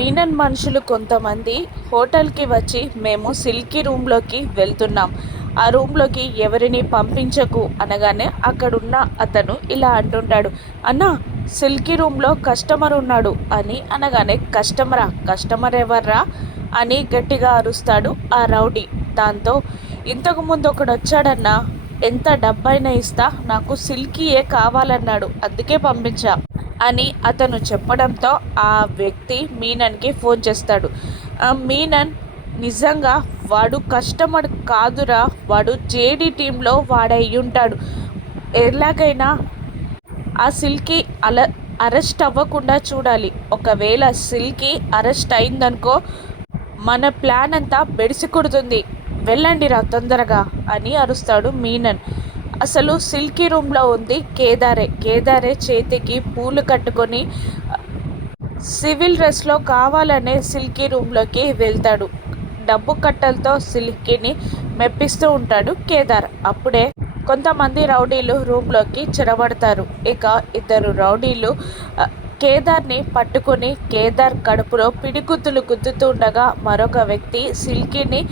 మీనన్ మనుషులు కొంతమంది హోటల్కి వచ్చి మేము సిల్కీ రూమ్లోకి వెళ్తున్నాం, ఆ రూమ్లోకి ఎవరిని పంపించకు అనగానే అక్కడున్న అతను ఇలా అంటుంటాడు, అన్న సిల్కీ రూమ్లో కస్టమర్ ఉన్నాడు అని అనగానే కస్టమరా, కస్టమర్ ఎవర్రా అని గట్టిగా అరుస్తాడు ఆ రౌడీ. దాంతో ఇంతకు ముందు ఒకడు వచ్చాడన్నా, ఎంత డబ్బైనా ఇస్తా, నాకు సిల్కీయే కావాలన్నాడు, అందుకే పంపించా అని అతను చెప్పడంతో ఆ వ్యక్తి మీనన్కి ఫోన్ చేస్తాడు. మీనన్ నిజంగా వాడు కస్టమర్ కాదురా, వాడు జేడీ టీంలో వాడై ఉంటాడు, ఎలాగైనా ఆ సిల్కీ అరెస్ట్ అవ్వకుండా చూడాలి, ఒకవేళ సిల్కీ అరెస్ట్ అయిందనుకో మన ప్లాన్ అంతా బెడిసి కొడుతుంది, వెళ్ళండిరా తొందరగా అని అరుస్తాడు మీనన్. అసలు సిల్కీ రూమ్లో ఉంది కేదారే చేతికి పూలు కట్టుకొని సివిల్ డ్రెస్లో కావాలనే సిల్కీ రూమ్లోకి వెళ్తాడు. డబ్బు కట్టలతో సిల్కీని మెప్పిస్తూ ఉంటాడు కేదార్. అప్పుడే కొంతమంది రౌడీలు రూమ్లోకి చొరబడతారు. ఇక ఇద్దరు రౌడీలు కేదార్ని పట్టుకొని కేదార్ కడుపులో పిడిగుద్దులు గుద్దుతూ ఉండగా మరొక వ్యక్తి సిల్కీని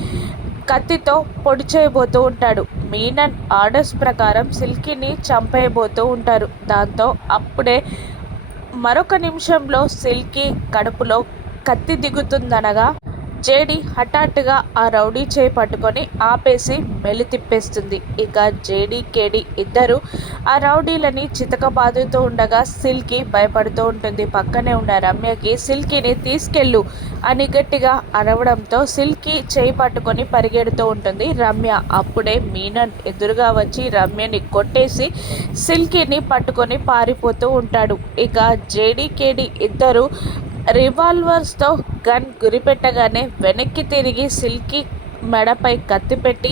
కత్తితో పొడి చేయబోతూ ఉంటాడు. మీనన్ ఆర్డర్స్ ప్రకారం సిల్కీని చంపేయబోతూ ఉంటారు. దాంతో అప్పుడే మరొక నిమిషంలో సిల్కీ కడుపులో కత్తి దిగుతుందనగా జేడీ హఠాత్తుగా ఆ రౌడీ చేయి పట్టుకొని ఆపేసి మెలి తిప్పేస్తుంది. ఇక జేడీ కేడీ ఇద్దరు ఆ రౌడీలని చితకబాదుతూ ఉండగా సిల్కీ భయపడుతూ ఉంటుంది. పక్కనే ఉన్న రమ్యకి సిల్కీని తీసుకెళ్ళు అని గట్టిగా అరవడంతో సిల్కీ చేయి పట్టుకొని పరిగెడుతూ ఉంటుంది రమ్య. అప్పుడే మీనన్ ఎదురుగా వచ్చి రమ్యని కొట్టేసి సిల్కీని పట్టుకొని పారిపోతూ ఉంటాడు. ఇక జేడీ కేడీ ఇద్దరు రివాల్వర్స్తో గన్ గురిపెట్టగానే వెనక్కి తిరిగి సిల్కీ మెడపై కత్తి పెట్టి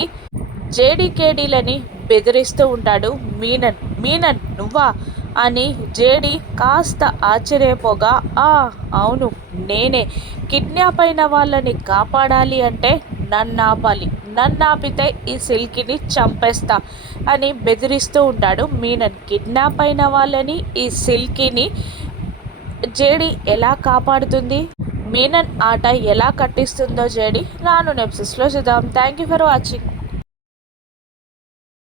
జేడీకేడీలని బెదిరిస్తూ ఉంటాడు మీనన్. మీనన్ నువ్వా అని జేడీ కాస్త ఆశ్చర్యపోగా, అవును నేనే, కిడ్నాప్ అయిన వాళ్ళని కాపాడాలి అంటే నన్ను ఆపాలి, నన్ను ఆపితే ఈ సిల్కీని చంపేస్తా అని బెదిరిస్తూ ఉంటాడు మీనన్. కిడ్నాప్ అయిన వాళ్ళని ఈ సిల్కీని జేడీ ఎలా కాపాడుతుంది, మీనన్ ఆట ఎలా కట్టిస్తుందో జేడీ రాను ఎపిసోడ్స్లో చూద్దాం. Thank you for watching.